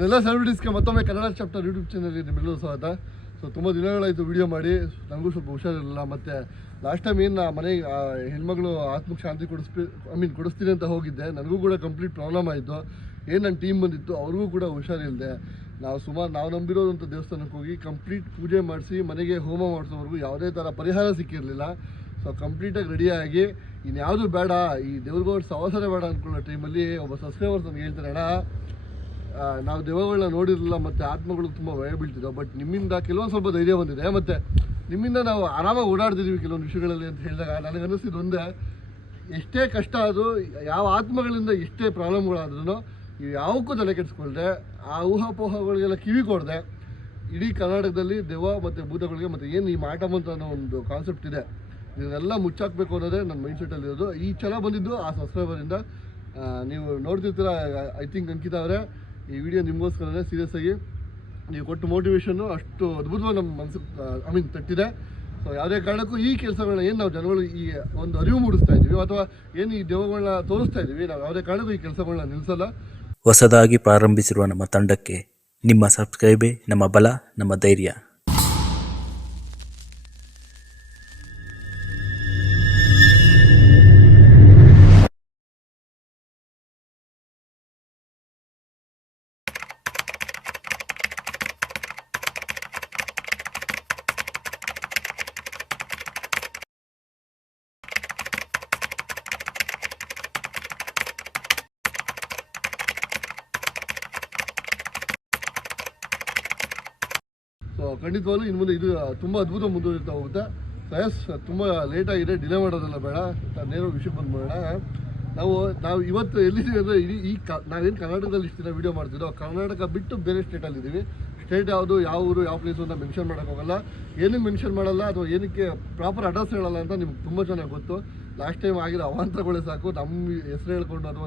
ನನ್ನೆಲ್ಲ ಸೆಲೆಬ್ರಿಟೀಸ್ಗೆ ಮತ್ತೊಮ್ಮೆ Kannada chapter YouTube ಚಾನಲ್ಗೆ ನಿಮ್ಮೆಲ್ಲರೂ ಸ್ವಾಗತ. ಸೊ ತುಂಬ ದಿನಗಳಾಯಿತು ವೀಡಿಯೋ ಮಾಡಿ, ನನಗೂ ಸ್ವಲ್ಪ ಹುಷಾರಿರಲಿಲ್ಲ. ಮತ್ತು ಲಾಸ್ಟ್ ಟೈಮ್ ಏನು ಮನೆಗೆ ಹೆಣ್ಮಗಳು ಆತ್ಮಕ್ಕೆ ಶಾಂತಿ ಕೊಡಿಸ್ತೀನಿ ಅಂತ ಹೋಗಿದ್ದೆ. ನನಗೂ ಕೂಡ ಕಂಪ್ಲೀಟ್ ಪ್ರಾಬ್ಲಮ್ ಆಯಿತು. ಏನು ನನ್ನ ಟೀಮ್ ಬಂದಿತ್ತು ಅವ್ರಿಗೂ ಕೂಡ ಹುಷಾರಿಲ್ಲದೆ ನಾವು ನಂಬಿರೋದಂಥ ದೇವಸ್ಥಾನಕ್ಕೆ ಹೋಗಿ ಕಂಪ್ಲೀಟ್ ಪೂಜೆ ಮಾಡಿಸಿ ಮನೆಗೆ ಹೋಮ ಮಾಡಿಸೋವರೆಗೂ ಯಾವುದೇ ಥರ ಪರಿಹಾರ ಸಿಕ್ಕಿರಲಿಲ್ಲ. ಸೊ ಕಂಪ್ಲೀಟಾಗಿ ರೆಡಿಯಾಗಿ ಇನ್ಯಾವುದೂ ಬೇಡ, ಈ ದೇವ್ರಿಗೋಡ್ ಸವಾಸನೆ ಬೇಡ ಅಂದ್ಕೊಳ್ಳೋ ಟೈಮಲ್ಲಿ ಒಬ್ಬ ಸಬ್ಸ್ಕ್ರೈಬರ್ಸ್ ನನಗೆ ಹೇಳ್ತಾರೆ, ಅಣ್ಣ ನಾವು ದೆವ್ವಗಳನ್ನ ನೋಡಿರಲಿಲ್ಲ ಮತ್ತು ಆತ್ಮಗಳು ತುಂಬ ಭಯ ಬೀಳ್ತಿದ್ದವು, ಬಟ್ ನಿಮ್ಮಿಂದ ಕೆಲವೊಂದು ಸ್ವಲ್ಪ ಧೈರ್ಯ ಬಂದಿದೆ ಮತ್ತು ನಿಮ್ಮಿಂದ ನಾವು ಆರಾಮಾಗಿ ಓಡಾಡ್ತಿದ್ದೀವಿ ಕೆಲವೊಂದು ವಿಷಯಗಳಲ್ಲಿ ಅಂತ ಹೇಳಿದಾಗ ನನಗೆ ಅನ್ನಿಸಿದ್ದು ಒಂದೇ, ಎಷ್ಟೇ ಕಷ್ಟ ಆದರೂ ಯಾವ ಆತ್ಮಗಳಿಂದ ಎಷ್ಟೇ ಪ್ರಾಬ್ಲಮ್ಗಳಾದ್ರೂ ಇವು ಯಾವಕ್ಕೂ ತಲೆ ಕೆಡಿಸ್ಕೊಳ್ದೆ, ಆ ಊಹಾಪೋಹಗಳಿಗೆಲ್ಲ ಕಿವಿ ಕೊಡದೆ ಇಡೀ ಕರ್ನಾಟಕದಲ್ಲಿ ದೆವ್ವ ಮತ್ತು ಭೂತಗಳಿಗೆ ಮತ್ತು ಏನು ಈ ಮಾಟಮ್ ಅನ್ನೋ ಒಂದು ಕಾನ್ಸೆಪ್ಟ್ ಇದೆ, ಇದನ್ನೆಲ್ಲ ಮುಚ್ಚಾಕಬೇಕು ಅನ್ನೋದೇ ನನ್ನ ಮೈಂಡ್ಸೆಟ್ಟಲ್ಲಿರೋದು. ಈ ಛಲ ಬಂದಿದ್ದು ಆ ಸಬ್ಸ್ಕ್ರೈಬರಿಂದ. ನೀವು ನೋಡ್ತಿರ್ತೀರ, ಐ ಥಿಂಕ್ ಅಂಕಿತ ಅವರೇ, ಈ ವಿಡಿಯೋ ನಿಮಗೋಸ್ಕರನೇ. ಸೀರಿಯಸ್ ಆಗಿ ನೀವು ಕೊಟ್ಟು ಮೋಟಿವೇಶನ್ನು ಅಷ್ಟು ಅದ್ಭುತವಾಗಿ ನಮ್ಮ ಮನಸ್ಸಿಗೆ ತಟ್ಟಿದೆ. ಸೊ ಯಾವುದೇ ಕಾರಣಕ್ಕೂ ಈ ಕೆಲಸಗಳನ್ನ ಏನು ನಾವು ಜನಗಳು ಈ ಒಂದು ಅರಿವು ಮೂಡಿಸ್ತಾ ಇದ್ದೀವಿ ಅಥವಾ ಏನು ಈ ದೆವ್ವಗಳನ್ನ ತೋರಿಸ್ತಾ ಇದ್ದೀವಿ, ನಾವು ಯಾವುದೇ ಕಾರಣಕ್ಕೂ ಈ ಕೆಲಸಗಳನ್ನ ನಿಲ್ಲಿಸಲ್ಲ. ಹೊಸದಾಗಿ ಪ್ರಾರಂಭಿಸಿರುವ ನಮ್ಮ ತಂಡಕ್ಕೆ ನಿಮ್ಮ ಸಬ್ಸ್ಕ್ರೈಬೇ ನಮ್ಮ ಬಲ, ನಮ್ಮ ಧೈರ್ಯ. ಸೊ ಖಂಡಿತವಾಗ್ಲೂ ಇನ್ನು ಮುಂದೆ ಇದು ತುಂಬ ಅದ್ಭುತ ಮುಂದುವರಿತಾ ಹೋಗುತ್ತೆ. ಸೊ ಎಸ್, ತುಂಬ ಲೇಟಾಗಿದೆ, ಡಿಲೇ ಮಾಡೋದಲ್ಲ ಬೇಡ, ನೇರ ವಿಷಯ ಬಂದ್ಬೇಡ. ನಾವು ಇವತ್ತು ಎಲ್ಲಿದ್ದೀವಿ ಅಂದರೆ ಇಡೀ ನಾವೇನು ಕರ್ನಾಟಕದಲ್ಲಿ ಇಷ್ಟು ದಿನ ವೀಡಿಯೋ ಮಾಡ್ತಿದ್ದೋ, ಕರ್ನಾಟಕ ಬಿಟ್ಟು ಬೇರೆ ಸ್ಟೇಟಲ್ಲಿದ್ದೀವಿ. ಸ್ಟೇಟ್ ಯಾವುದು, ಯಾವ ಊರು, ಯಾವ ಪ್ಲೇಸು ಅಂತ ಮೆನ್ಷನ್ ಮಾಡೋಕ್ಕಾಗಲ್ಲ, ಏನಕ್ಕೆ ಮೆನ್ಷನ್ ಮಾಡಲ್ಲ ಅಥವಾ ಏನಕ್ಕೆ ಪ್ರಾಪರ್ ಅಡ್ರೆಸ್ ಹೇಳಲ್ಲ ಅಂತ ನಿಮ್ಗೆ ತುಂಬ ಚೆನ್ನಾಗಿ ಗೊತ್ತು. ಲಾಸ್ಟ್ ಟೈಮ್ ಆಗಿರೋ ಅವಾಂತರಗಳೇ ಸಾಕು, ನಮ್ಮ ಹೆಸರು ಹೇಳ್ಕೊಂಡು ಅಥವಾ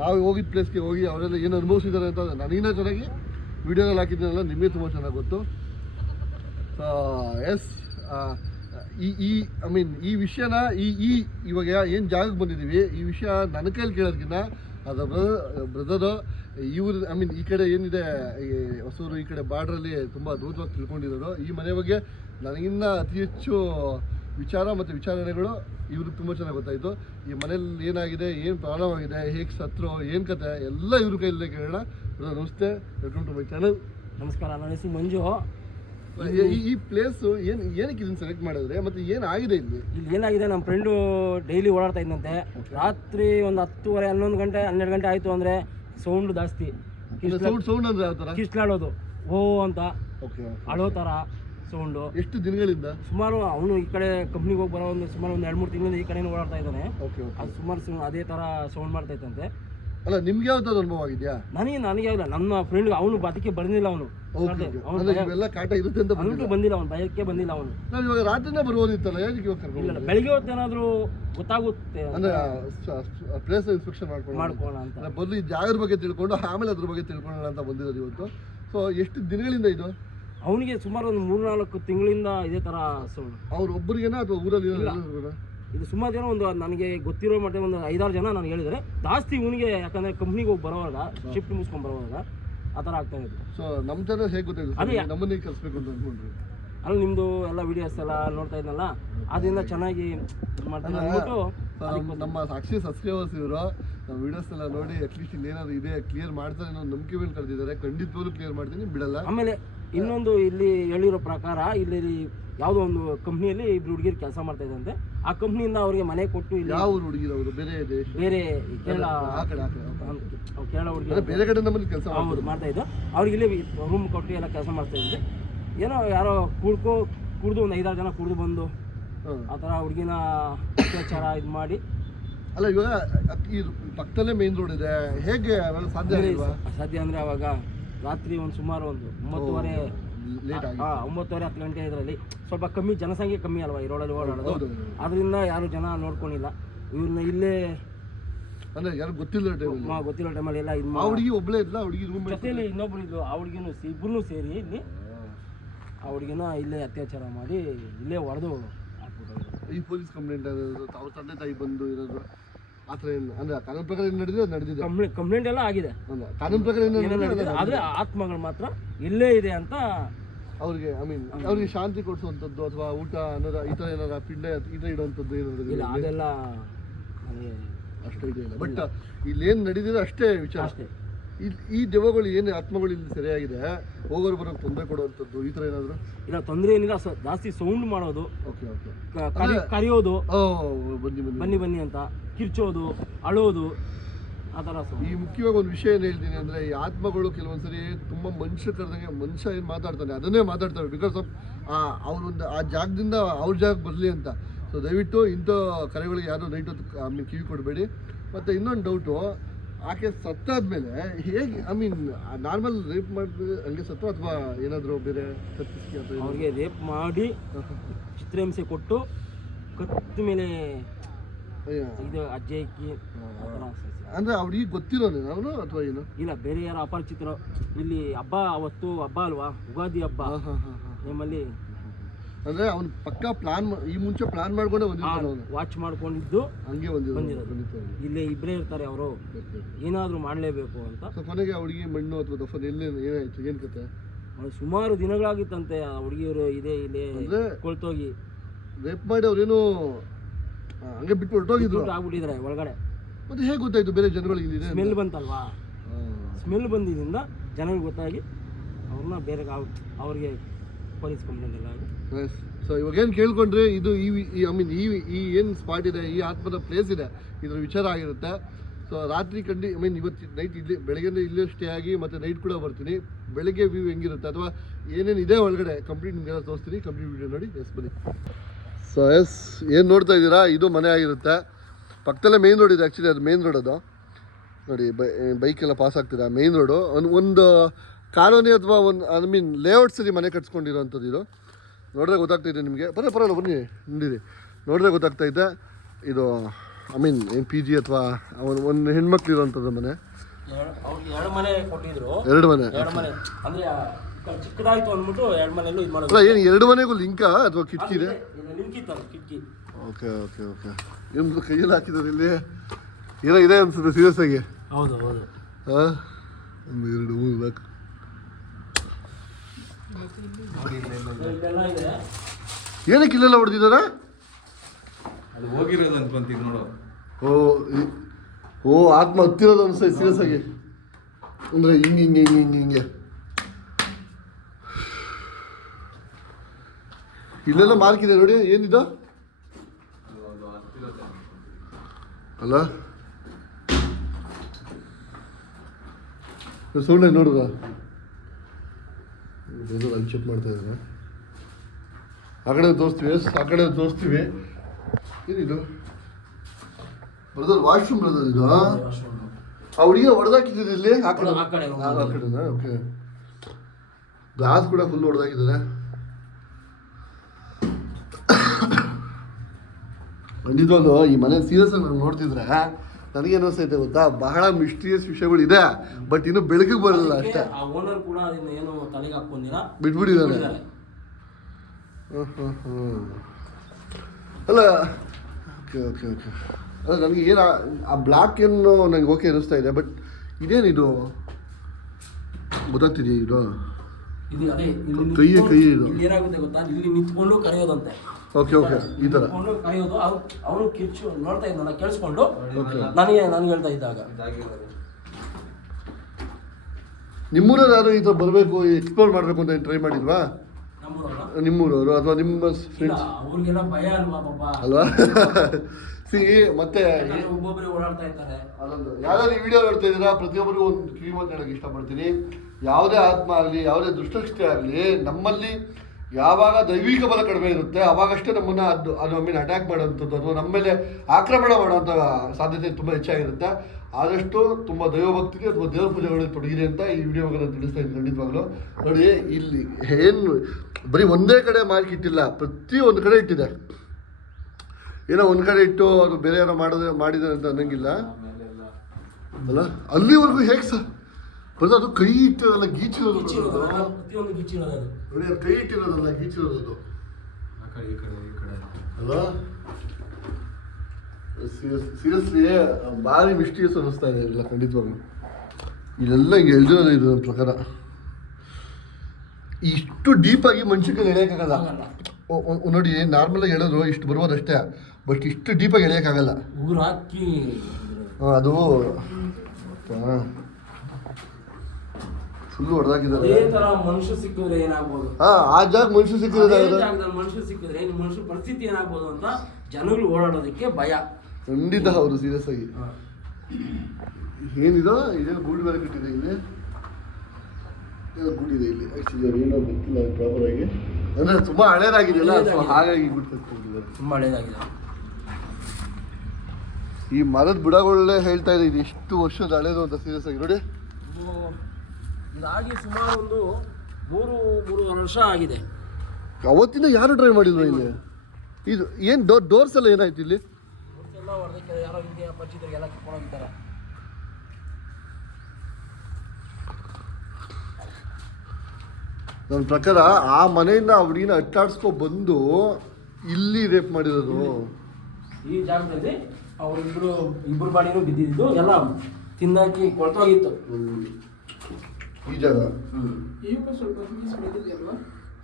ನಾವು ಹೋಗಿದ್ದ ಪ್ಲೇಸ್ಗೆ ಹೋಗಿ ಅವರೆಲ್ಲ ಏನು ಅನುಭವಿಸಿದ್ದಾರೆ ಅಂತ ನನಗಿನ್ನ ಚೆನ್ನಾಗಿ ವೀಡಿಯೋದಲ್ಲಿ ಹಾಕಿದ್ದೀನಲ್ಲ, ನಿಮಗೆ ತುಂಬ ಚೆನ್ನಾಗಿ ಗೊತ್ತು. ಸೊ ಎಸ್, ಈ ವಿಷಯನ ಇವಾಗ ಏನು ಜಾಗಕ್ಕೆ ಬಂದಿದ್ದೀವಿ, ಈ ವಿಷಯ ನನ್ನ ಕೈಯಲ್ಲಿ ಕೇಳೋದಕ್ಕಿಂತ ಅದು ಬ್ರದರು ಇವ್ರು ಈ ಕಡೆ ಏನಿದೆ, ಈ ಹೊಸೂರು ಈ ಕಡೆ ಬಾರ್ಡ್ರಲ್ಲಿ ತುಂಬ ಅದ್ಭುತವಾಗಿ ತಿಳ್ಕೊಂಡಿರೋರು. ಈ ಮನೆ ಬಗ್ಗೆ ನನಗಿನ್ನ ಅತಿ ಹೆಚ್ಚು ವಿಚಾರ ಮತ್ತು ವಿಚಾರಣೆಗಳು ಇವ್ರಿಗೆ ತುಂಬ ಚೆನ್ನಾಗಿ ಗೊತ್ತಾಯಿತು. ಈ ಮನೇಲಿ ಏನಾಗಿದೆ, ಏನು ಪ್ರಾಬ್ಲಮ್ ಆಗಿದೆ, ಹೇಗೆ ಸತ್ರು, ಏನು ಕತೆ ಎಲ್ಲ ಇವ್ರ ಕೈಯಲ್ಲೇ ಕೇಳೋಣ. ನಮಸ್ತೆ, ವೆಲ್ಕಮ್ ಟು ಮೈ ಚಾನಲ್. ನಮಸ್ಕಾರ, ನನ್ನ ಹೆಸರು ಮಂಜು. ಈ ಪ್ಲೇಸು ಏನಕ್ಕೆ ಇದನ್ನು ಸೆಲೆಕ್ಟ್ ಮಾಡಿದ್ರೆ ಮತ್ತು ಏನಾಗಿದೆ ಇಲ್ಲಿ ಏನಾಗಿದೆ, ನಮ್ಮ ಫ್ರೆಂಡು ಡೈಲಿ ಓಡಾಡ್ತಾ ಇದ್ದಂತೆ. ರಾತ್ರಿ ಒಂದು 10:30, 11 ಗಂಟೆ 12 ಗಂಟೆ ಆಯಿತು ಅಂದರೆ ಸೌಂಡ್ ಜಾಸ್ತಿ. ಸೌಂಡ್ ಅಂದರೆ ಯಾವ ಥರ? ಕಿಸ್ಲಾಡೋದು, ಓ ಅಂತ ಅಳೋ ಥರ ಸೌಂಡು. ಎಷ್ಟು ದಿನಗಳಿಂದ? ಸುಮಾರು ಅವನು ಈ ಕಡೆ ಕಂಪ್ನಿಗೆ ಹೋಗಿ ಬರೋ ಸುಮಾರು ಒಂದು 2-3 ತಿಂಗಳಿಂದ ಈ ಕಡೆ ಓಡಾಡ್ತಾ ಇದ್ದಾನೆ. ಅದು ಸುಮಾರು ಅದೇ ಥರ ಸೌಂಡ್ ಮಾಡ್ತಾ ಇತ್ತಂತೆ. ಅಲ್ಲ, ನಿಮ್ಗೆ ಯಾವ ಥರ ಅನುಭವ ಆಗಿದೆಯಾ? ನನಗೆ ಯಾವಿಲ್ಲ, ನಮ್ಮ ಫ್ರೆಂಡ್ಗೆ ಅವನು ಬದುಕಿ ಬಂದಿಲ್ಲ. ಅವನು ಇವೆಲ್ಲ ಕಾಟ ಇರುತ್ತೆ ಅಂತ ಬಂದಿಲ್ಲ, ಅವನು ಭಯಕ್ಕೆ ಬಂದಿಲ್ಲ. ಅವನು ನಾವು ಇವಾಗ ರಾತ್ರಿನೇ ಬರ್ಬೋದಿತ್ತಲ್ಲ, ಯಾಕೆ ಇಲ್ಲ, ಬೆಳಿಗ್ಗೆ ಹೊತ್ತೇನಾದ್ರೂ ಗೊತ್ತಾಗುತ್ತೆ ಅಂದ್ರೆ ಪ್ಲೇಸ್ ಇನ್ಸ್ಪೆಕ್ಷನ್ ಮಾಡ್ಕೊಳ್ಳೋಣ ಅಂತ ಬದಲು ಈ ಜಾಗದ ಬಗ್ಗೆ ತಿಳ್ಕೊಂಡು ಆಮೇಲೆ ಅದ್ರ ಬಗ್ಗೆ ತಿಳ್ಕೊಳ್ಳೋಣ ಅಂತ ಬಂದಿರೋದು ಇವತ್ತು. ಸೊ ಎಷ್ಟು ದಿನಗಳಿಂದ ಇದು? ಅವನಿಗೆ ಸುಮಾರು ಒಂದು 3-4 ತಿಂಗಳಿಂದ ಇದೇ ಥರ ಸೌಂಡ್. ಅವ್ರೊಬ್ಬರಿಗೇನಾ ಅಥವಾ ಊರಲ್ಲಿ? ಇದು ಸುಮಾರು ಜನ, ಒಂದು ನನಗೆ ಗೊತ್ತಿರೋ ಮಟ್ಟ ಒಂದು 5-6 ಜನ ನನಗೆ ಹೇಳಿದರೆ ಜಾಸ್ತಿ ಇವನಿಗೆ. ಯಾಕಂದರೆ ಕಂಪ್ನಿಗೆ ಹೋಗಿ ಬರೋವಾಗ, ಶಿಫ್ಟ್ ಮುಗಿಸ್ಕೊಂಡು ಬರೋವಾಗ ಆ ಥರ ಆಗ್ತಾ ಇತ್ತು. ಸೊ ನಮ್ಮ ಥರ ಹೇಗೆ ಗೊತ್ತಾಯಿತು ನಮ್ಮನ್ನೇ ಕಲಿಸ್ಬೇಕು ಅಂತ ಅಂದ್ಕೊಂಡ್ರಿ? ಅಲ್ಲಿ ನಿಮ್ಮದು ಎಲ್ಲ ವೀಡಿಯೋಸ್ ಎಲ್ಲ ನೋಡ್ತಾ ಇದ್ನಲ್ಲ, ಅದರಿಂದ ಚೆನ್ನಾಗಿ ಮಾಡ್ತೀನಿ ಅಂದ್ಬಿಟ್ಟು ನಮ್ಮ ಸಾಕ್ಷಿ ಸಬ್ಸ್ಕ್ರೈಬರ್ಸ್ ಇವರು ನಮ್ಮ ವೀಡಿಯೋಸ್ ಎಲ್ಲ ನೋಡಿ ಅಟ್ಲೀಸ್ಟ್ ಇನ್ನೇನಾದ್ರು ಇದೆ ಕ್ಲಿಯರ್ ಮಾಡ್ತಾರೆ ಅನ್ನೋ ನಂಬಿಕೆ ಮೇಲೆ ಕರೆದಿದ್ದಾರೆ. ಖಂಡಿತವಾಗ್ಲೂ ಕ್ಲಿಯರ್ ಮಾಡ್ತೀನಿ, ಬಿಡಲ್ಲ. ಆಮೇಲೆ ಇನ್ನೊಂದು, ಇಲ್ಲಿ ಹೇಳಿರೋ ಪ್ರಕಾರ ಇಲ್ಲಿ ಯಾವುದೋ ಒಂದು ಕಂಪ್ನಿಯಲ್ಲಿ 2 ಹುಡುಗಿರು ಕೆಲಸ ಮಾಡ್ತಾ ಇದ್ದಂತೆ. ಆ ಕಂಪ್ನಿಯಿಂದ ಅವ್ರಿಗೆ ಮನೆ ಕೊಟ್ಟು, ಯಾವ ಹುಡುಗಿರು ಅವರು? ಬೇರೆ ಕೇರಳ ಹುಡುಗಿ, ಬೇರೆ ಕಡೆ ನಮ್ಮಲ್ಲಿ ಕೆಲಸ ಮಾಡ್ತಾ ಇದ್ದು. ಅವ್ರಿಗೆ ಇಲ್ಲಿ ರೂಮ್ ಕೊಟ್ಟು ಎಲ್ಲ ಕೆಲಸ ಮಾಡ್ತಾ ಇದ್ದೆ. ಏನೋ ಯಾರೋ ಕುಡ್ದು ಒಂದು 5-6 ಜನ ಕುಡ್ದು ಬಂದು ಆ ಥರ ಹುಡುಗಿನ ಅತ್ಯಾಚಾರ ಇದು ಮಾಡಿ. ಅಲ್ಲ, ಇವಾಗ ಈ ಪಕ್ಕದಲ್ಲೇ ಮೇನ್ ರೋಡ್ ಇದೆ, ಹೇಗೆ ಸಾಧ್ಯ ಅಂದರೆ ಅವಾಗ ರಾತ್ರಿ ಒಂದು ಸುಮಾರು ಒಂದು 9:30-10 ಗಂಟೆ ಇದರಲ್ಲಿ ಸ್ವಲ್ಪ ಕಮ್ಮಿ, ಜನಸಂಖ್ಯೆ ಕಮ್ಮಿ ಅಲ್ವಾ ಈ ರೋಡಲ್ಲಿ ಓಡಾಡೋದು. ಅದರಿಂದ ಯಾರು ಜನ ನೋಡ್ಕೊಂಡಿಲ್ಲ ಇವ್ರನ್ನ. ಇಲ್ಲೇ ಅಂದ್ರೆ ಯಾರು ಗೊತ್ತಿಲ್ಲ ಟೈಮಲ್ಲಿ ಎಲ್ಲ ಇದು ಹುಡುಗಿ ಒಬ್ಬಳೇ ಇದ್ಲ, ಹುಡುಗಿ ಜೊತೆಯಲ್ಲಿ ಇನ್ನೊಬ್ರು ಇದ್ದು. ಆ ಹುಡುಗಿನೂ ಇಬ್ಬರೂ ಸೇರಿ ಇಲ್ಲಿ ಆ ಹುಡುಗಿನ ಇಲ್ಲೇ ಅತ್ಯಾಚಾರ ಮಾಡಿ ಇಲ್ಲೇ ಹೊಡೆದು ಹಾಕ್ಬಿಟ್ಟು. ಈ ಪೊಲೀಸ್ ಕಂಪ್ಲೇಂಟ್ ಅವ್ರ ತಂದೆ ತಾಯಿ ಬಂದು ಇರೋದು ಆ ಥರ ಏನು ಅಂದರೆ ಕಾನೂನು ಪ್ರಕಾರ ಏನು ನಡೆದಿದೆ ಅದು ನಡೆದಿದೆ. ಕಂಪ್ಲೇಂಟ್ ಎಲ್ಲ ಆಗಿದೆ, ಅಲ್ಲ ಕಾನೂನು ಪ್ರಕಾರ ಏನು ಏನೋ ನಡೆದಿದೆ ನಡೆದಿದೆ. ಆದರೆ ಆತ್ಮಗಳು ಮಾತ್ರ ಇಲ್ಲೇ ಇದೆ ಅಂತ ಅವ್ರಿಗೆ ಅವ್ರಿಗೆ ಶಾಂತಿ ಕೊಡಿಸುವಂಥದ್ದು ಅಥವಾ ಊಟ ಅನ್ನೋದು ಈ ಥರ ಏನಾರ ಪಿಂಡ ಈ ಥರ ಇಡುವಂಥದ್ದು ಏನಾದ್ರು ಇಲ್ಲ, ಅದೆಲ್ಲ ನನಗೆ ಅಷ್ಟು ಇದೆಯಲ್ಲ. ಬಟ್ ಇಲ್ಲೇನು ನಡೀತಿದೆ ಅಷ್ಟೇ ವಿಚಾರ. ಅಷ್ಟೇ. ಈ ದೆವ್ವಗಳು ಏನು ಆತ್ಮಗಳು ಇಲ್ಲಿ ಸರಿಯಾಗಿದೆ, ಹೋಗೋರು ಬರೋಕ್ಕೆ ತೊಂದರೆ ಕೊಡುವಂಥದ್ದು ಈ ಥರ ಏನಾದರೂ? ಇಲ್ಲ, ತೊಂದರೆ ಏನಿಲ್ಲ. ಜಾಸ್ತಿ ಸೌಂಡ್ ಮಾಡೋದು, ಓಕೆ ಓಕೆ ಕರೆಯೋದು, ಬನ್ನಿ ಬನ್ನಿ ಬನ್ನಿ ಬನ್ನಿ ಅಂತ ಕಿರ್ಚೋದು, ಅಳೋದು, ಆ ಥರ. ಈ ಮುಖ್ಯವಾಗಿ ಒಂದು ವಿಷಯ ಏನು ಹೇಳ್ತೀನಿ ಅಂದರೆ, ಈ ಆತ್ಮಗಳು ಕೆಲವೊಂದ್ಸರಿ ತುಂಬ ಮನುಷ್ಯ ಕರೆದಂಗೆ ಮನುಷ್ಯ ಏನು ಮಾತಾಡ್ತಾನೆ ಅದನ್ನೇ ಮಾತಾಡ್ತಾರೆ. ಬಿಕಾಸ್ ಆಫ್ ಅವರೊಂದು ಆ ಜಾಗದಿಂದ ಅವ್ರ ಜಾಗಕ್ಕೆ ಬರಲಿ ಅಂತ. ಸೊ ದಯವಿಟ್ಟು ಇಂಥ ಕರೆಗಳಿಗೆ ಯಾರು ನೈಟ್ ಹೊತ್ತು ಕಿವಿ ಕೊಡಬೇಡಿ. ಮತ್ತು ಇನ್ನೊಂದು ಡೌಟು, ಆಕೆ ಸತ್ತಾದ್ಮೇಲೆ ಹೇಗೆ ನಾರ್ಮಲ್ ರೇಪ್ ಮಾಡಿದ್ರೆ ಹಂಗೆ ಸತ್ತು ಅಥವಾ ಏನಾದರೂ ಬೇರೆ ಕತ್ತಿಸಿ ಅಥವಾ ಅವ್ರಿಗೆ ರೇಪ್ ಮಾಡಿ ಚಿತ್ರಹಿಂಸೆ ಕೊಟ್ಟು ಕತ್ತ ಮೇಲೆ ಇದು ಅಜ್ಜೆ ಇಕ್ಕಿ ಆ ಥರ. ಅಂದರೆ ಅವ್ರಿಗೆ ಗೊತ್ತಿರೋನು ಅವನು ಅಥವಾ ಏನು? ಇಲ್ಲ, ಬೇರೆ ಯಾರು ಅಪರಿಚಿತರು. ಇಲ್ಲಿ ಹಬ್ಬ, ಅವತ್ತು ಹಬ್ಬ ಅಲ್ವಾ, ಯುಗಾದಿ ಹಬ್ಬ ನಿಮ್ಮಲ್ಲಿ. ಅಂದರೆ ಅವ್ನು ಪಕ್ಕ ಪ್ಲಾನ್ ಈ ಮುಂಚೆ ಪ್ಲಾನ್ ಮಾಡ್ಕೊಂಡೆ ಬಂದಿರ್ತಾನೆ ಅವನು, ವಾಚ್ ಮಾಡ್ಕೊಂಡಿದ್ದು ಹಂಗೆ ಬಂದಿರೋದು. ಇಲ್ಲೇ ಇಬ್ಬರೇ ಇರ್ತಾರೆ, ಅವರು ಏನಾದರೂ ಮಾಡಲೇಬೇಕು ಅಂತ. ಸೊ ಕೊನೆಗೆ ಹುಡುಗಿ ಮಣ್ಣು ಅಥವಾ ದಫನ್ ಏನಾಯ್ತು, ಏನು ಕತೆ? ಸುಮಾರು ದಿನಗಳಾಗಿತ್ತಂತೆ ಆ ಹುಡುಗಿಯವರು ಇಲ್ಲೇ ಅಂದರೆ ಕೊಳ್ತೋಗಿ ರೇಪ್ ಮಾಡಿ ಅವ್ರೇನು ಹಂಗೆ ಬಿಟ್ಟು ಹೊರಟೋಗಿದ್ರು ಆಗ್ಬಿಟ್ಟಿದ್ದಾರೆ ಒಳಗಡೆ. ಮತ್ತೆ ಹೇಗೆ ಗೊತ್ತಾಯ್ತು ಬೇರೆ ಜನಗಳಿಗೆ ಇಲ್ಲಿದೆ? ಸ್ಮೆಲ್ ಬಂತಲ್ವಾ, ಸ್ಮೆಲ್ ಬಂದಿದ್ದರಿಂದ ಜನಗಳಿಗೆ ಗೊತ್ತಾಗಿ ಅವ್ರನ್ನ ಬೇರೆ ಅವ್ರಿಗೆ ಪೊಲೀಸ್ ಕಂಪ್ಲೇಂಟ್ ಎಲ್ಲ ಆಗಿ. ಸೊ ಇವಾಗ ಏನು ಕೇಳ್ಕೊಂಡ್ರೆ ಇದು ಈ ಏನು ಸ್ಪಾಟ್ ಇದೆ, ಈ ಆತ್ಮದ ಪ್ಲೇಸ್ ಇದೆ, ಇದರ ವಿಚಾರ ಆಗಿರುತ್ತೆ. ಸೊ ರಾತ್ರಿ ಇವತ್ತು ನೈಟ್ ಇಲ್ಲಿ ಬೆಳಗ್ಗೆ ಇಲ್ಲೇ ಸ್ಟೇ ಆಗಿ ಮತ್ತು ನೈಟ್ ಕೂಡ ಬರ್ತೀನಿ. ಬೆಳಗ್ಗೆ ವ್ಯೂ ಹೆಂಗಿರುತ್ತೆ ಅಥವಾ ಏನೇನು ಇದೆ ಒಳಗಡೆ ಕಂಪ್ಲೀಟ್ ನಿಮಗೆಲ್ಲ ತೋರಿಸ್ತೀನಿ. ಕಂಪ್ಲೀಟ್ ವಿಡಿಯೋ ನೋಡಿ. ಬನ್ನಿ. ಸೊ ಏನು ನೋಡ್ತಾ ಇದ್ದೀರಾ, ಇದು ಮನೆ ಆಗಿರುತ್ತೆ. ಪಕ್ಕದಲ್ಲೇ ಮೇನ್ ರೋಡ್ ಇದೆ. ಆ್ಯಕ್ಚುಲಿ ಅದು ಮೇನ್ ರೋಡ್ ಅದು ನೋಡಿ, ಬೈಕೆಲ್ಲ ಪಾಸ್ ಆಗ್ತಿದೆ. ಮೇನ್ ರೋಡು ಒಂದು ಕಾಲೋನಿ ಅಥವಾ ಒಂದು ಲೇಔಟ್ಸಲ್ಲಿ ಮನೆ ಕಟ್ಸ್ಕೊಂಡಿರೋಂಥದ್ದು. ಇದು ನೋಡಿದ್ರೆ ಗೊತ್ತಾಗ್ತಾಯಿದೆ ನಿಮಗೆ. ಪರವಾಗಿಲ್ಲ ಬನ್ನಿ ನೋಡಿರಿ, ನೋಡಿದ್ರೆ ಗೊತ್ತಾಗ್ತಾಯಿದೆ. ಇದು ಏನು ಪಿ ಜಿ ಅಥವಾ ಒಂದು ಹೆಣ್ಮಕ್ಳು ಇರೋವಂಥದ್ದು ಮನೆ. ಎರಡು ಮನೆ ಕೊಟ್ಟಿದ್ರು. ಎರಡು ಮನೆ ಅಂದರೆ ಚಿಕ್ಕದಾಯ್ತು ಅಂದ್ಬಿಟ್ಟು ಎರಡು ಮನೆಯಲ್ಲೂ ಇದು ಮಾಡೋದು. ಅಲ್ಲ, ಏನು ಎರಡು ಮನೆಗೂ ಲಿಂಕಾ ಅಥವಾ ಕಿಟಕಿ ಇದೆ? ಕಿಟಕಿ. Okay okay okay. ನಿಮ್ದು ಕೈಯಲ್ಲಿ ಹಾಕಿದ್ದಾರೆ ಇಲ್ಲಿ ಏನೋ ಇದೆ ಅನ್ಸುತ್ತೆ ಸೀರಿಯಸ್ ಆಗಿ. ಹೌದು ಹೌದು. ಹಾಂ, 1 2 3 4 ಏನಕ್ಕೆ ಇಲ್ಲೆಲ್ಲ ಹೊಡೆದಿದ್ದಾರ? ಹೋಗಿರೋದು ಅನ್ಕೊಂತೀನಿ ನೋಡು. ಓ ಆತ್ಮ ಹತ್ತಿರೋದು ಅನ್ಸೈತೆ ಸೀರಿಯಸ್ ಆಗಿ. ಅಂದರೆ ಹಿಂಗೆ ಇಲ್ಲೆಲ್ಲ ಮಾರ್ಕ್ ಇದೆ ನೋಡಿ. ಏನಿದು ಅಲ್ಲ ಸೌಂಡ್ ನೋಡುವ. ಅಲ್ಲಿ ಚೆಕ್ ಮಾಡ್ತಾ ಇದ್ದಾರೆ. ಆ ಕಡೆ ತೋರಿಸ್ತೀವಿ. ಏನಿದು ಬ್ರದರ್? ವಾಶ್ರೂಮ್ ಬ್ರದರ್ ಇದು. ಆ ಹುಡುಗಿನ ಹೊಡೆದಾಕಿದ್ದೀರಿ ಇಲ್ಲಿ ಆ ಕಡೆನಾ? ಓಕೆ. ಗ್ಲಾಸ್ ಕೂಡ ಫುಲ್ ಹೊಡೆದಾಕಿದ್ದಾರೆ. ಖಂಡಿತವಾಗ್ಲೂ ಈ ಮನೆ ಸೀರಿಯಸ್ ಆಗಿ ನಾನು ನೋಡ್ತಿದ್ರೆ ನನಗೇನು ಅನಿಸ್ತೈತೆ ಗೊತ್ತಾ, ಬಹಳ ಮಿಸ್ಟೀರಿಯಸ್ ವಿಷಯಗಳು ಇದೆ. ಬಟ್ ಇನ್ನು ಬೆಳಕಿಗೆ ಬರಲ್ಲ ಅಷ್ಟೇ. ಬಿಟ್ಬಿಟ್ಟಿದ್ದಾನೆ. ಅಲ್ಲ ಓಕೆ ಓಕೆ ಓಕೆ. ಅಲ್ಲ ನನಗೆ ಏನು ಆ ಬ್ಲಾಕ್ ಏನು ನನಗೆ ಓಕೆ ಅನ್ನಿಸ್ತಾ ಇದೆ. ಬಟ್ ಇದೇನಿದು ಗೊತ್ತಾಗ್ತಿದೆಯಾ? ಇದು ಕೈ ಇದು ಏನಾಗುತ್ತೆ ಗೊತ್ತಾ, ಇಲ್ಲಿ ನಿಂತ್ಕೊಂಡು ಕರೆಯೋದಂತೆ. ಓಕೆ ಓಕೆ, ಈ ಥರ ಕರೆಯೋದು. ಅವನು ಕಿರ್ಚು ನೋಡ್ತಾ ಇದ್ದ ಕೇಳಿಸ್ಕೊಂಡು ನನಗೆ ಹೇಳ್ತಾ ಇದ್ದಾಗ. ನಿಮ್ಮೂರವ್ರು ಯಾರು ಈ ಥರ ಬರಬೇಕು ಎಕ್ಸ್ಪ್ಲೋರ್ ಮಾಡಬೇಕು ಅಂತ ಟ್ರೈ ಮಾಡಿಲ್ವಾ? ನಿಮ್ಮೂರವರು ಅಥವಾ ನಿಮ್ಮ ಫ್ರೆಂಡ್ಸ್? ಅವ್ರಿಗೆಲ್ಲ ಭಯ ಅಲ್ವಾ ಪಾಪ, ಅಲ್ವಾ? ಮತ್ತೆ ಒಬ್ಬೊಬ್ಬರೇ ಓಡಾಡ್ತಾ ಇರ್ತಾರೆ. ಅದೊಂದು ಯಾವ್ದಾದ್ರು ಈ ವಿಡಿಯೋ ನೋಡ್ತಾ ಇದ್ದೀರಾ, ಪ್ರತಿಯೊಬ್ಬರಿಗೂ ಒಂದು ಕಿವಿ ಮಾತು ಹೇಳೋಕ್ಕೆ ಇಷ್ಟಪಡ್ತೀನಿ. ಯಾವುದೇ ಆತ್ಮ ಆಗಲಿ, ಯಾವುದೇ ದುಷ್ಟಶಕ್ತಿ ಆಗಲಿ, ನಮ್ಮಲ್ಲಿ ಯಾವಾಗ ದೈವಿಕ ಬಲ ಕಡಿಮೆ ಇರುತ್ತೆ ಅವಾಗಷ್ಟೇ ನಮ್ಮನ್ನು ಅದು ಅಟ್ಯಾಕ್ ಮಾಡೋವಂಥದ್ದು ಅಥವಾ ನಮ್ಮ ಮೇಲೆ ಆಕ್ರಮಣ ಮಾಡೋವಂಥ ಸಾಧ್ಯತೆ ತುಂಬ ಹೆಚ್ಚಾಗಿರುತ್ತೆ. ಆದಷ್ಟು ತುಂಬ ದೈವಭಕ್ತಿಗೆ ಅಥವಾ ದೇವ್ರ ಪೂಜೆಗಳಲ್ಲಿ ತೊಡಗಿರಿ ಅಂತ ಈ ವಿಡಿಯೋಗೆ ನಾನು ತಿಳಿಸ್ತಾ ಇದ್ದೀನಿ. ಖಂಡಿತವಾಗ್ಲೂ ನೋಡಿ, ಇಲ್ಲಿ ಏನು ಬರೀ ಒಂದೇ ಕಡೆ ಮಾರ್ಕ್ ಇಟ್ಟಿಲ್ಲ, ಪ್ರತಿಯೊಂದು ಕಡೆ ಇಟ್ಟಿದೆ. ಏನೋ ಒಂದು ಕಡೆ ಇಟ್ಟು ಅದು ಬೇರೆ ಏನೋ ಮಾಡಿದ್ದಾರೆ ಅಂತ ಅನ್ನಂಗಿಲ್ಲ ಅಲ್ಲ. ಅಲ್ಲಿವರೆಗೂ ಹೇಗೆ ಸರ್ ಬರೋದು? ಅದು ಕೈ ಇಟ್ಟಿರೋದಲ್ಲ, ಗೀಚಿರೋದು. ನೋಡಿ, ಅದು ಕೈ ಇಟ್ಟಿರೋದಲ್ಲ, ಗೀಚಿರೋದು ಅಲ್ವಾ? ಸೀರಿಯಸ್ಲಿ ಭಾರಿ ಮಿಸ್ಟೀರಿಯಸ್ ಅನ್ನಿಸ್ತಾ ಇದೆ ಇಲ್ಲ ಖಂಡಿತವಾಗ್ಲು. ಇದೆಲ್ಲ ಹಿಂಗೆ ಎಳ್ದಿರೋದು ಇದು ನನ್ನ ಪ್ರಕಾರ. ಇಷ್ಟು ಡೀಪಾಗಿ ಮನುಷ್ಯಕ್ಕೆ ಎಳೆಯೋಕ್ಕಾಗಲ್ಲ. ನೋಡಿ ನಾರ್ಮಲಾಗಿ ಎಳೆದ್ರು ಇಷ್ಟು ಬರ್ಬೋದಷ್ಟೇ, ಬಟ್ ಇಷ್ಟು ಡೀಪಾಗಿ ಎಳೆಯೋಕ್ಕಾಗಲ್ಲ. ಊರು ಹಾಕಿ ಅದು ಫುಲ್ಲು ಹೊಡೆದಾಕಿದ್ದಾರೆ. ಅದೇ ತರ ಮನುಷ್ಯ ಸಿಕ್ಕಿದ್ರೆ ಏನಾಗ್ಬೋದು, ಆ ಜಾಗ ಮನುಷ್ಯ ಸಿಕ್ಕಿದ್ರೆ ಮನುಷ್ಯ ಸಿಕ್ಕಿದ್ರೆ ಮನುಷ್ಯ ಪರಿಸ್ಥಿತಿ ಏನಾಗ್ಬೋದು ಅಂತ ಜನಗಳು ಓಡಾಡೋದಕ್ಕೆ ಭಯ. ಖಂಡಿತ ಹೌದು, ಸೀರಿಯಸ್ ಆಗಿ. ಏನಿದೋ ಇದೇನು ಗೂಡು ಬೇರೆ ಕಟ್ಟಿದೆ ಇಲ್ಲಿ, ಗೂಡಿದೆ ಇಲ್ಲಿ. ಆ್ಯಕ್ಚುಲಿ ಅದು ಏನೋ ಗೊತ್ತಿಲ್ಲ ಪ್ರಾಪರ್ ಆಗಿ, ಅಂದರೆ ತುಂಬ ಹಳೇದಾಗಿದೆಯಲ್ಲ, ಸೊ ಹಾಗಾಗಿ ಗೂಡು ಕಟ್ಕೊಂಡಿದ್ದಾರೆ. ತುಂಬ ಹಳೇದಾಗಿದೆ. ಈ ಮರದ ಬುಡಗಳೇ ಹೇಳ್ತಾ ಇದೆ ಇದು ಎಷ್ಟು ವರ್ಷದ ಹಳೇದು ಅಂತ. ಸೀರಿಯಸ್ ಆಗಿ ನೋಡಿ, ಇದಾಗಿ ಸುಮಾರು ಒಂದು 3-3.5 ವರ್ಷ ಆಗಿದೆ. ಅವತ್ತಿಂದ ಯಾರು ಟ್ರೈ ಮಾಡಿದ್ರು ಇಲ್ಲಿ? ಇದು ಏನು ಡೋರ್ಸ್ ಎಲ್ಲ ಏನಾಯ್ತು ಇಲ್ಲಿ? ಎಲ್ಲ ಹೊಡೆದಕ್ಕೆ ಯಾರೋ ಹಿಂಗೆ ಪರಿಚಿತರಿಗೆಲ್ಲ ಕಿತ್ಕೊಂಡೋಗಿದ್ದಾರೆ. ನನ್ನ ಪ್ರಕಾರ ಆ ಮನೆಯಿಂದ ಆ ಹುಡುಗಿನ ಅಟ್ಟಾಡ್ಸ್ಕೊ ಬಂದು ಇಲ್ಲಿ ರೇಪ್ ಮಾಡಿರೋದು. ಈ ಜಾಗದಲ್ಲಿ ಅವ್ರು ಇಬ್ಬರು ಬಾಡಿನೂ ಬಿದ್ದಿದ್ದು ಎಲ್ಲ ತಿಂದಾಕಿ ಕೊಳ್ತೋಗಿತ್ತು. ಈ ಜಾಗ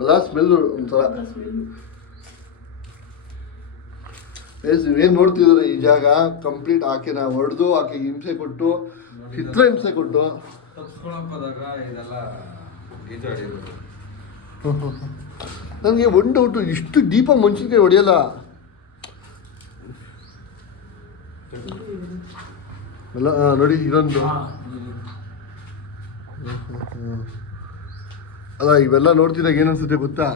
ಅಲ್ಲ, ಸ್ಮೆಲ್ ಒಂಥರ. ಏನು ನೋಡ್ತಿದ್ದಾರೆ ಈ ಜಾಗ ಕಂಪ್ಲೀಟ್ ಆಕೆನ ಹೊಡೆದು ಆಕೆಗೆ ಹಿಂಸೆ ಕೊಟ್ಟು, ಚಿತ್ರ ಹಿಂಸೆ ಕೊಟ್ಟು ನನಗೆ ಒಂದು ಡೌಟು, ಇಷ್ಟು ಡೀಪಾಗಿ ಮನುಷ್ಯನಿಗೆ ಹೊಡೆಯಲ್ಲ. ಅಲ್ಲ ನೋಡಿ ಇದೊಂದು ಅಲ್ಲ, ಇವೆಲ್ಲ ನೋಡ್ತಿದ್ದಾಗ ಏನು ಅನ್ಸುತ್ತೆ ಗೊತ್ತಾ,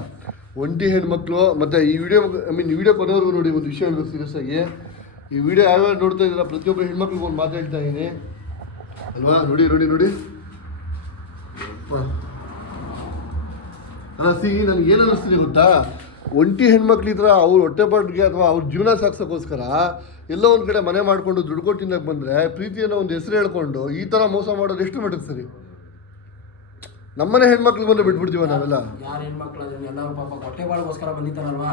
ಒಂಟಿ ಹೆಣ್ಮಕ್ಳು. ಮತ್ತು ಈ ವಿಡಿಯೋ ಈ ವಿಡಿಯೋ ಕೊನೆವರೆಗೂ ನೋಡಿ. ಒಂದು ವಿಷಯ ಹೇಳ್ಬೇಕು ಸೀರಿಯಸ್ ಆಗಿ, ಈ ವಿಡಿಯೋ ಯಾವ್ಯಾವ ನೋಡ್ತಾ ಇದ್ದೀರಾ ಪ್ರತಿಯೊಬ್ಬರು ಹೆಣ್ಮಕ್ಳಿಗೆ ಒಂದು ಮಾತು ಹೇಳ್ತಾ ಇದ್ದೀನಿ ಅಲ್ವಾ. ನೋಡಿ ನೋಡಿ ನೋಡಿ ಅಲ್ಲ, ನನಗೆ ಏನು ಅನ್ನಿಸ್ತಿದೆ ಗೊತ್ತಾ, ಒಂಟಿ ಹೆಣ್ಮಕ್ಳಿದ್ರ ಅವ್ರ ಹೊಟ್ಟೆಪಾಟಿಗೆ ಅಥವಾ ಅವ್ರ ಜೀವನ ಸಾಕ್ಸೋಕ್ಕೋಸ್ಕರ ಎಲ್ಲೋ ಒಂದು ಕಡೆ ಮನೆ ಮಾಡಿಕೊಂಡು ದುಡ್ಡು ಕೊಟ್ಟಿಂದಾಗ ಬಂದರೆ ಪ್ರೀತಿಯನ್ನು ಒಂದು ಹೆಸರು ಹೇಳ್ಕೊಂಡು ಈ ಥರ ಮೋಸ ಮಾಡೋದು ಎಷ್ಟು ಮಟ್ಟಿಗೆ ಸರಿ? ನಮ್ಮನೆ ಹೆಣ್ಮಕ್ಳು ಬಂದು ಬಿಟ್ಬಿಡ್ತೀವ ನಾವೆಲ್ಲ. ಯಾರು ಹೆಣ್ಮಕ್ಳು ಅದನ್ನ ಎಲ್ಲರೂ ಪಾಪ ಹೊಟ್ಟೆಪಾಡಿಗೋಸ್ಕರ ಬಂದಿದ್ದಾರಲ್ವಾ,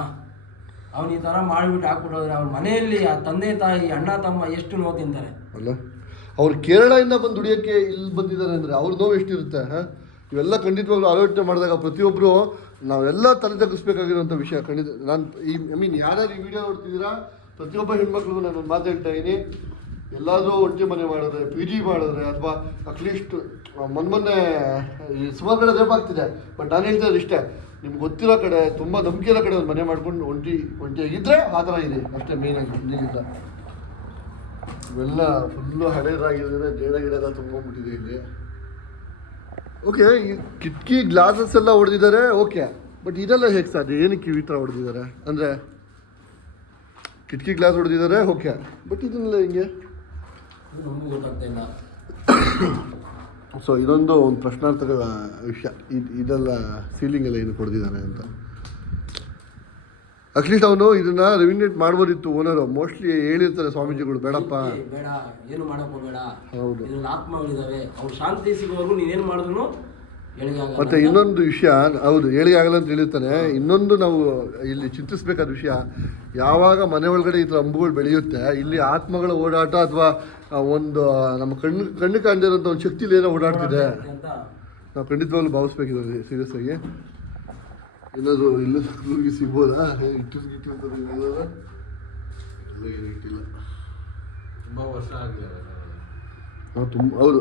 ಅವ್ನು ಈ ಥರ ಮಾಡಿಬಿಟ್ಟು ಹಾಕ್ಬಿಟ್ಟೋದ್ರೆ ಅವ್ರ ಮನೆಯಲ್ಲಿ ಆ ತಂದೆ ತಾಯಿ ಅಣ್ಣ ತಮ್ಮ ಎಷ್ಟು ನೋವು ತಿಂತಾರೆ ಅಲ್ಲ. ಅವ್ರು ಕೇರಳದಿಂದ ಬಂದು ದುಡಿಯೋಕ್ಕೆ ಇಲ್ಲಿ ಬಂದಿದ್ದಾರೆ ಅಂದರೆ ಅವ್ರ ನೋವು ಎಷ್ಟಿರುತ್ತೆ. ಇವೆಲ್ಲ ಖಂಡಿತವಾಗ್ಲೂ ಆಲೋಚನೆ ಮಾಡಿದಾಗ ಪ್ರತಿಯೊಬ್ಬರು ನಾವೆಲ್ಲ ತಲೆ ತಗ್ಗಿಸ್ಬೇಕಾಗಿರೋಂಥ ವಿಷಯ ಖಂಡಿತ. ನಾನು ಯಾರ್ಯಾರು ಈ ವಿಡಿಯೋ ನೋಡ್ತಿದ್ದೀರಾ ಪ್ರತಿಯೊಬ್ಬ ಹೆಣ್ಮಕ್ಳಿಗೂ ನಾನು ಒಂದು ಮಾತು ಹೇಳ್ತಾ ಇದ್ದೀನಿ, ಎಲ್ಲಾದರೂ ಒಂಟಿ ಮನೆ ಮಾಡಿದ್ರೆ, ಪಿ ಜಿ ಮಾಡಿದ್ರೆ, ಅಥವಾ ಅಟ್ಲೀಸ್ಟ್ ಮೊನ್ನೆ ಸುಮಾರು ಕಡೆ ರೇಪ್ ಆಗ್ತಿದೆ. ಬಟ್ ನಾನು ಹೇಳ್ತಾ ಇರೋದು ಇಷ್ಟೇ, ನಿಮ್ಗೆ ಗೊತ್ತಿರೋ ಕಡೆ ತುಂಬ ನಂಬಿಕೆ ಇರೋ ಕಡೆ ಒಂದು ಮನೆ ಮಾಡ್ಕೊಂಡು ಒಂಟಿಯಾಗಿದ್ದರೆ ಆ ಥರ ಇದೆ ಅಷ್ಟೇ ಮೇಯ್ನಾಗಿ. ಇನ್ನೇನಿಲ್ಲ, ಇವೆಲ್ಲ ಫುಲ್ಲು ಹಳೇದಾಗಿದ್ರೆ ಗಿಡ ಎಲ್ಲ ತುಂಬ್ಕೊಂಡ್ಬಿಟ್ಟಿದೆ ಇಲ್ಲಿ. ಓಕೆ, ಈ ಕಿಟಕಿ ಗ್ಲಾಸಸ್ ಎಲ್ಲ ಹೊಡೆದಿದ್ದಾರೆ, ಓಕೆ. ಬಟ್ ಇದೆಲ್ಲ ಹೇಗೆ ಸಾಧ್ಯ? ಏನಕ್ಕೆ ಈ ಥರ ಹೊಡೆದಿದ್ದಾರೆ ಅಂದರೆ ಕಿಟಕಿ ಗ್ಲಾಸ್ ಹೊಡೆದಿದ್ದಾರೆ, ಓಕೆ. ಬಟ್ ಇದನ್ನೆಲ್ಲ ಹಿಂಗೆ ಗೊತ್ತಾಗ್ತಾ ಇಲ್ಲ. ಸೊ ಇದೊಂದು ಒಂದು ಪ್ರಶ್ನಾರ್ಥಕ ವಿಷಯ. ಇದೆಲ್ಲ ಸೀಲಿಂಗ್ ಎಲ್ಲ ಏನು ಹೊಡೆದಿದ್ದಾನೆ ಅಂತ. ಅಟ್ಲೀಸ್ಟ್ ಅವನು ಇದನ್ನ ರೆವಿನೇಟ್ ಮಾಡ್ಬೋದಿತ್ತು ಓನರು. ಮೋಸ್ಟ್ಲಿ ಹೇಳಿರ್ತಾರೆ ಸ್ವಾಮೀಜಿಗಳು, ಬೇಡಪ್ಪ, ಬೇಡ, ಏನು ಮಾಡಕ್ ಹೋಗಬೇಡ, ಹೌದು, ಇದ್ರಲ್ಲಿ ಆತ್ಮಗಳಿದಾವೆ, ಅವ್ರು ಶಾಂತಿ ಸಿಗೋವರೆಗೂ ನೀನೇನು ಮಾಡಿದ್ರು ಏಳಿಗೆ ಆಗಲ್ಲ. ಮತ್ತೆ ಇನ್ನೊಂದು ವಿಷಯ, ಹೌದು ಏಳಿಗೆ ಆಗಲ್ಲ ಅಂತ ಹೇಳಿರ್ತಾನೆ. ಇನ್ನೊಂದು ನಾವು ಇಲ್ಲಿ ಚಿಂತಿಸ್ಬೇಕಾದ ವಿಷಯ, ಯಾವಾಗ ಮನೆ ಒಳಗಡೆ ಈ ಥರ ಅಂಬುಗಳು ಬೆಳೆಯುತ್ತೆ, ಇಲ್ಲಿ ಆತ್ಮಗಳ ಓಡಾಟ ಅಥವಾ ಒಂದು ನಮ್ಮ ಕಣ್ಣು ಕಾಣ್ದಿರೋಂಥ ಒಂದು ಶಕ್ತಿಲಿ ಏನೋ ಓಡಾಡ್ತಿದೆ ಅಂತ ನಾವು ಖಂಡಿತವಾಗ್ಲೂ ಭಾವಿಸ್ಬೇಕಿದೆ ಸೀರಿಯಸ್ ಆಗಿ. ಏನಾದರೂ ಇಲ್ಲ ಕೂಗಿ ಸಿಗ್ಬೋದಾ? ಇಟ್ಟಿಲ್ಲ ತುಂಬ ವರ್ಷ ಆಗಲಿಲ್ಲ. ಹೌದು,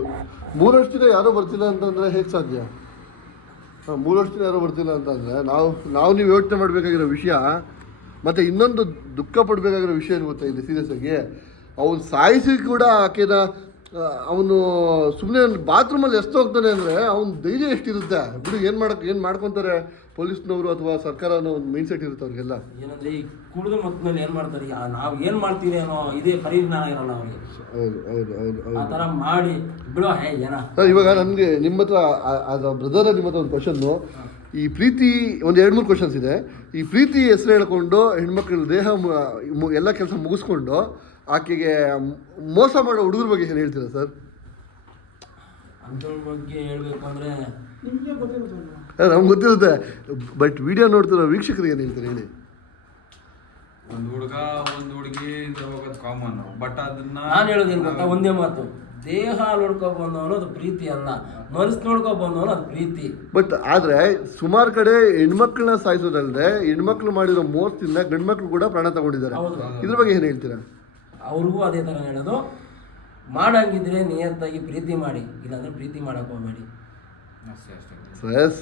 3 ವರ್ಷದಿಂದ ಯಾರೂ ಬರ್ತಿಲ್ಲ ಅಂತಂದರೆ ಹೇಗೆ ಸಾಧ್ಯ? 3 ವರ್ಷದಿಂದ ಯಾರೂ ಬರ್ತಿಲ್ಲ ಅಂತಂದರೆ ನಾವು ನೀವು ಯೋಚನೆ ಮಾಡಬೇಕಾಗಿರೋ ವಿಷಯ. ಮತ್ತು ಇನ್ನೊಂದು ದುಃಖ ಪಡಬೇಕಾಗಿರೋ ವಿಷಯ ಏನು ಗೊತ್ತಾ ಇಲ್ಲಿ ಸೀರಿಯಸ್ ಆಗಿ, ಅವನು ಸಾಯಿಸಿ ಕೂಡ ಆಕೆನ ಅವನು ಸುಮ್ಮನೆ ಬಾತ್ರೂಮಲ್ಲಿ ಎಷ್ಟು ಹೋಗ್ತಾನೆ ಅಂದರೆ ಅವ್ನ ಧೈರ್ಯ ಎಷ್ಟಿರುತ್ತೆ ಬಿಡು. ಏನು ಮಾಡ್ಕೊತಾರೆ ಪೊಲೀಸ್ನವರು ಅಥವಾ ಸರ್ಕಾರ ಅನ್ನೋ ಒಂದು ಮೈಂಡ್ ಸೆಟ್ ಇರುತ್ತೆ ಅವ್ರಿಗೆಲ್ಲ. ಏನಂದ್ರೆ ಈ ಕುಡಿದ ಮತ್ತಲ್ಲಿ ಏನು ಮಾಡ್ತಾರೆ, ನಾವು ಏನು ಮಾಡ್ತೀವಿ ಅನ್ನೋ ಇದೇ ಪರಿಜ್ಞಾನ ಇರಲ್ಲ ಅವ್ರಿಗೆ. ಹೌದು ಹೌದು ಹೌದು ಹೌದು ಆ ಥರ ಮಾಡಿ ಬಿಡೋ ಏನ. ಸರ್, ಇವಾಗ ನನಗೆ ನಿಮ್ಮ ಹತ್ರ ಬ್ರದರ್ ನಿಮ್ಮ ಹತ್ರ ಒಂದು ಕ್ವಶನ್ನು. ಈ ಪ್ರೀತಿ ಒಂದು 2-3 ಕ್ವಶನ್ಸ್ ಇದೆ. ಈ ಪ್ರೀತಿ ಹೆಸರು ಹೇಳ್ಕೊಂಡು ಹೆಣ್ಮಕ್ಳ ದೇಹ ಎಲ್ಲ ಕೆಲಸ ಮುಗಿಸ್ಕೊಂಡು ಆಕೆಗೆ ಮೋಸ ಮಾಡೋ ಹುಡುಗರ ಬಗ್ಗೆ ಏನು ಹೇಳ್ತೀರಾ ಸರ್? ಅಂಥವ್ರ ಬಗ್ಗೆ ಹೇಳ್ಬೇಕು ಅಂದರೆ ನಮ್ಗೆ ಗೊತ್ತಿರುತ್ತೆ, ಬಟ್ ವಿಡಿಯೋ ನೋಡ್ತಿರೋ ವೀಕ್ಷಕರಿಗೆ ಏನು ಹೇಳ್ತಾರೆ ಹೇಳಿ? ಒಂದು ಹುಡುಗ ಒಂದು ಹುಡುಗಿ ಹೋಗೋದು ಕಾಮನ್, ಬಟ್ ಅದನ್ನ ನಾನು ಹೇಳೋದೇನು ಗೊತ್ತಾ, ಒಂದೇ ಮಾತು, ದೇಹ ನೋಡ್ಕೊ ಬಂದವನು ಅದು ಪ್ರೀತಿ ಅಲ್ಲ, ಮನಸ್ಸು ನೋಡ್ಕೊ ಬಂದವನು ಅದು ಪ್ರೀತಿ. ಬಟ್ ಆದ್ರೆ ಸುಮಾರು ಕಡೆ ಹೆಣ್ಮಕ್ಳನ್ನ ಸಾಯಿಸೋದಲ್ಲದೆ ಹೆಣ್ಮಕ್ಳು ಮಾಡಿರೋ ಮೋಸದಿಂದ ಗಂಡ್ಮಕ್ಳು ಕೂಡ ಪ್ರಾಣ ತಗೊಂಡಿದ್ದಾರೆ. ಇದ್ರ ಬಗ್ಗೆ ಏನು ಹೇಳ್ತೀರಾ? ಅವ್ರಿಗೂ ಅದೇ ಥರ ಹೇಳೋದು, ಮಾಡಂಗಿದ್ರೆ ನಿಯತ್ತಾಗಿ ಪ್ರೀತಿ ಮಾಡಿ, ಇಲ್ಲಾಂದ್ರೆ ಪ್ರೀತಿ ಮಾಡಕ್ಕೆ ಹೋಗ್ಬೇಡಿ. ಎಸ್,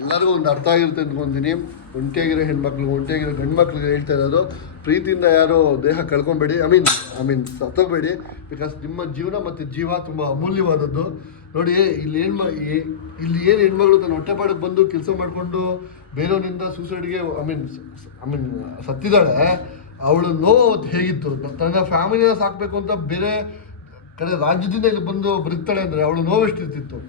ಎಲ್ಲರಿಗೂ ಒಂದು ಅರ್ಥ ಆಗಿರುತ್ತೆ ಅಂದ್ಕೊಂತೀನಿ. ಒಂಟಿಯಾಗಿರೋ ಹೆಣ್ಮಕ್ಳು, ಒಂಟಿಯಾಗಿರೋ ಗಂಡು ಮಕ್ಳಿಗೆ ಹೇಳ್ತಾ ಇರೋದು, ಪ್ರೀತಿಯಿಂದ ಯಾರು ದೇಹ ಕಳ್ಕೊಬೇಡಿ, ಐ ಮೀನ್ ಸತ್ತೋಗ್ಬೇಡಿ. ಬಿಕಾಸ್ ನಿಮ್ಮ ಜೀವನ ಮತ್ತು ಜೀವ ತುಂಬ ಅಮೂಲ್ಯವಾದದ್ದು. ನೋಡಿ, ಇಲ್ಲಿ ಏನು ಹೆಣ್ಮಗಳು ತನ್ನ ಹೊಟ್ಟೆಪಾಡಕ್ಕೆ ಬಂದು ಕೆಲಸ ಮಾಡಿಕೊಂಡು ಬೇರೆಯವನಿಂದ ಸೂಸೈಡ್ಗೆ ಐ ಮೀನ್ ಸತ್ತಿದ್ದಾಳೆ. ಅವಳು ನೋವು ಹೇಗಿತ್ತು, ತನ್ನ ಫ್ಯಾಮಿಲಿನ ಸಾಕಬೇಕು ಅಂತ ಬೇರೆ ಕಡೆ ರಾಜ್ಯದಿಂದ ಇಲ್ಲಿ ಬಂದು ಬದುಕ್ತಾಳೆ ಅಂದರೆ ಅವಳು ನೋವು ಎಷ್ಟಿರ್ತಿತ್ತು.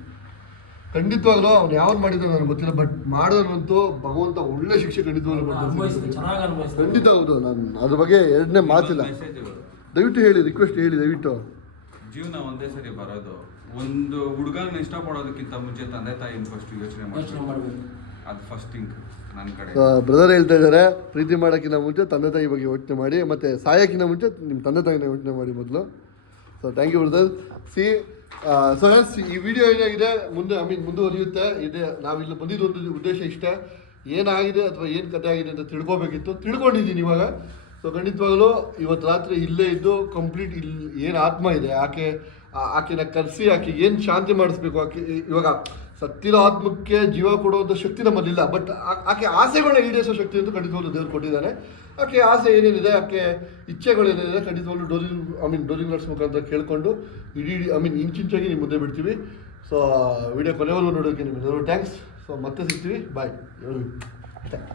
ಖಂಡಿತವಾಗ್ಲೂ ಅವ್ನು ಯಾವ್ದು ಮಾಡಿದ್ರು ನನಗೆ ಗೊತ್ತಿಲ್ಲ, ಬಟ್ ಮಾಡೋದಂತೂ ಭಗವಂತ ಒಳ್ಳೆ ಶಿಕ್ಷೆ ಖಂಡಿತವಾಗ್ಲೂ ಖಂಡಿತ. ಹೌದು, ನಾನು ಅದ್ರ ಬಗ್ಗೆ ಎರಡನೇ ಮಾತಿಲ್ಲ. ದಯವಿಟ್ಟು ಹೇಳಿ, ರಿಕ್ವೆಸ್ಟ್ ಹೇಳಿ ದಯವಿಟ್ಟು. ಜೀವನ ಒಂದೇ ಸರಿ ಬರೋದು. ಒಂದು ಹುಡುಗನ ಇಷ್ಟಪಡೋದಕ್ಕಿಂತ ಮುಂಚೆ ತಂದೆ ತಾಯಿನ ಫಸ್ಟ್ ಯೋಚನೆ ಮಾಡಬೇಕು. ಅದು ಫಸ್ಟ್ ಥಿಂಗ್ ನನ್ನ ಕಡೆ. ಬ್ರದರ್ ಹೇಳ್ತಾ ಇದ್ದಾರೆ, ಪ್ರೀತಿ ಮಾಡೋಕ್ಕಿಂತ ಮುಂಚೆ ತಂದೆ ತಾಯಿ ಬಗ್ಗೆ ಯೋಚನೆ ಮಾಡಿ, ಮತ್ತು ಸಾಯೋಕ್ಕಿಂತ ಮುಂಚೆ ನಿಮ್ಮ ತಂದೆ ತಾಯಿನ ಯೋಚನೆ ಮಾಡಿ ಮೊದಲು. So thank you brother. So yes, ಈ ವಿಡಿಯೋ ಏನಾಗಿದೆ ಮುಂದುವರಿಯುತ್ತೆ. ಇದೆ ನಾವಿಲ್ಲಿ ಬಂದಿದ್ದು ಒಂದು ಉದ್ದೇಶ ಇಷ್ಟ, ಏನಾಗಿದೆ ಅಥವಾ ಏನು ಕಥೆ ಆಗಿದೆ ಅಂತ ತಿಳ್ಕೊಬೇಕಿತ್ತು, ತಿಳ್ಕೊಂಡಿದ್ದೀನಿ ಇವಾಗ. ಸೊ ಖಂಡಿತವಾಗಲೂ ಇವತ್ತು ರಾತ್ರಿ ಇಲ್ಲೇ ಇದ್ದು ಕಂಪ್ಲೀಟ್ ಇಲ್ಲಿ ಏನು ಆತ್ಮ ಇದೆ ಆಕೆನ ಕರೆಸಿ ಆಕೆಗೆ ಏನು ಶಾಂತಿ ಮಾಡಿಸ್ಬೇಕು. ಇವಾಗ ಸತ್ತಿರೋ ಆತ್ಮಕ್ಕೆ ಜೀವ ಕೊಡುವಂಥ ಶಕ್ತಿ ನಮ್ಮಲ್ಲಿಲ್ಲ, ಬಟ್ ಆಕೆ ಆಸೆಗಳನ್ನ ಈಡೇರಿಸೋ ಶಕ್ತಿ ಅಂತೂ ಖಂಡಿತವಾಗ್ಲೂ ದೇವ್ರು ಕೊಟ್ಟಿದ್ದಾನೆ. ಆಕೆ ಆಸೆ ಏನೇನಿದೆ, ಆಕೆ ಇಚ್ಛೆಗಳೇನಿದೆ ಖಂಡಿತವಾಗ್ಲೂ ಡೋರಿಂಗ್ ನಟ್ಸ್ ಮುಖಾಂತರ ಕೇಳಿಕೊಂಡು ಇಡೀ ಇಂಚಿಂಚಾಗಿ ನಿಮ್ಮ ಮುಂದೆ ಬಿಡ್ತೀವಿ. ಸೊ ವಿಡಿಯೋ ಕೊನೆವರೆಗೂ ನೋಡೋಕ್ಕೆ ನಿಮ್ಮೆಲ್ಲರೂ ಥ್ಯಾಂಕ್ಸ್. ಸೊ ಮತ್ತೆ ಸಿಗ್ತೀವಿ, ಬಾಯ್.